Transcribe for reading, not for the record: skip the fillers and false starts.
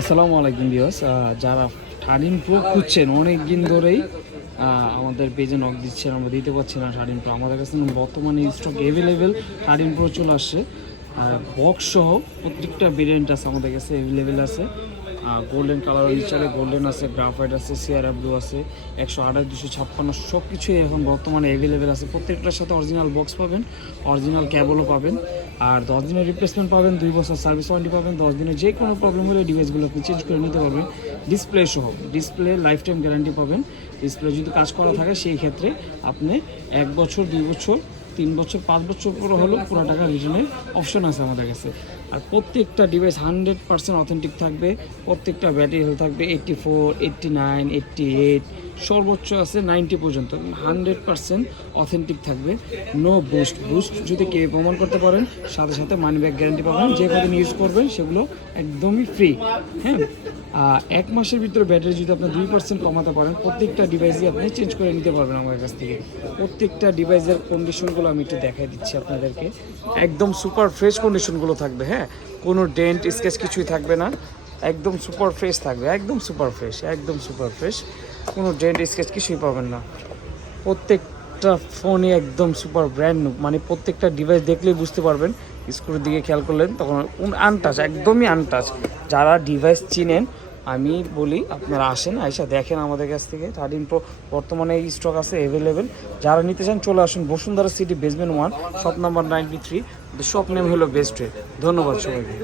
আসসালামু আলাইকুম ভিউয়ার্স, যারা 13 প্রো খুঁজছেন অনেক দিন ধরেই আমাদের পেজে নক দিচ্ছেন, আমরা দিতে পারছি না 13 প্রো। আমাদের কাছে বর্তমানে স্টক অ্যাভেলেবেল 13 প্রো চলে আসছে, আর বক্স সহ প্রত্যেকটা ভেরিয়েন্ট আছে আমাদের কাছে অ্যাভেলেবেল আছে। গোল্ডেন কালার ইচারে গোল্ডেন আছে, গ্রাফাইট আছে, সিয়ারা ব্লু আছে, 128, 256 সব কিছুই এখন বর্তমানে অ্যাভেলেবেল আছে। প্রত্যেকটার সাথে অরিজিনাল বক্স পাবেন, অরিজিনাল ক্যাবলও পাবেন, আর 10 দিনের রিপ্লেসমেন্ট পাবেন, 2 বছর সার্ভিস ওয়ারেন্টি পাবেন। 10 দিনের যে কোনো প্রবলেম হলে ডিভাইসগুলো আপনি চেঞ্জ করে নিতে পারবেন। ডিসপ্লে সহ ডিসপ্লে লাইফ টাইম গ্যারান্টি পাবেন। ডিসপ্লে যদি কাজ করা থাকে সেই ক্ষেত্রে আপনি 1 বছর, 2 বছর, 3 বছর, 5 বছর পরে হলেও পুরো টাকা রিটার্নের অপশন আছে আমাদের কাছে। আর প্রত্যেকটা ডিভাইস 100% অথেন্টিক থাকবে। প্রত্যেকটা ব্যাটারি হেলথ থাকবে 84, 89, 88, সর্বোচ্চ আছে 90 পর্যন্ত। 100% অথেন্টিক থাকবে, নো বুস্ট। বুস্ট যদি কেউ প্রমাণ করতে পারেন, সাথে সাথে মানি ব্যাক গ্যারান্টি পাবেন। যে কদিন ইউজ করবেন সেগুলো একদমই ফ্রি। হ্যাঁ, 1 মাসের ভিতরে ব্যাটারি যদি আপনি 2% কমাতে পারেন, প্রত্যেকটা ডিভাইসই আপনি চেঞ্জ করে নিতে পারবেন আমাদের কাছ থেকে। প্রত্যেকটা ডিভাইসের কন্ডিশনগুলো আমি একটু দেখাই দিচ্ছি আপনাদেরকে। একদম সুপার ফ্রেশ কন্ডিশনগুলো থাকবে। হ্যাঁ, কোনো ডেন্ট স্কেচ কিছুই থাকবে না, একদম সুপার ফ্রেশ থাকবে, একদম সুপার ফ্রেশ, একদম সুপার ফ্রেশ। কোনো ডেন্ট স্কেচ কিছুই পাবেন না। প্রত্যেকটা ফোনই একদম সুপার ব্র্যান্ড নিউ, মানে প্রত্যেকটা ডিভাইস দেখলেই বুঝতে পারবেন। স্ক্রুর দিকে খেয়াল করলেন তখন আনটাচ, একদমই আনটাচ। যারা ডিভাইস চিনেন আমি বলি আপনারা আসেন, আইসা দেখেন আমাদের কাছ থেকে। 13 প্রো বর্তমানে এই স্টক আছে অ্যাভেলেবেল। যারা নিতে চান চলে আসুন Bashundhara city basement 1, shop number 93। Shop name হলো বেস্ট ওয়ে। ধন্যবাদ সবাইকে।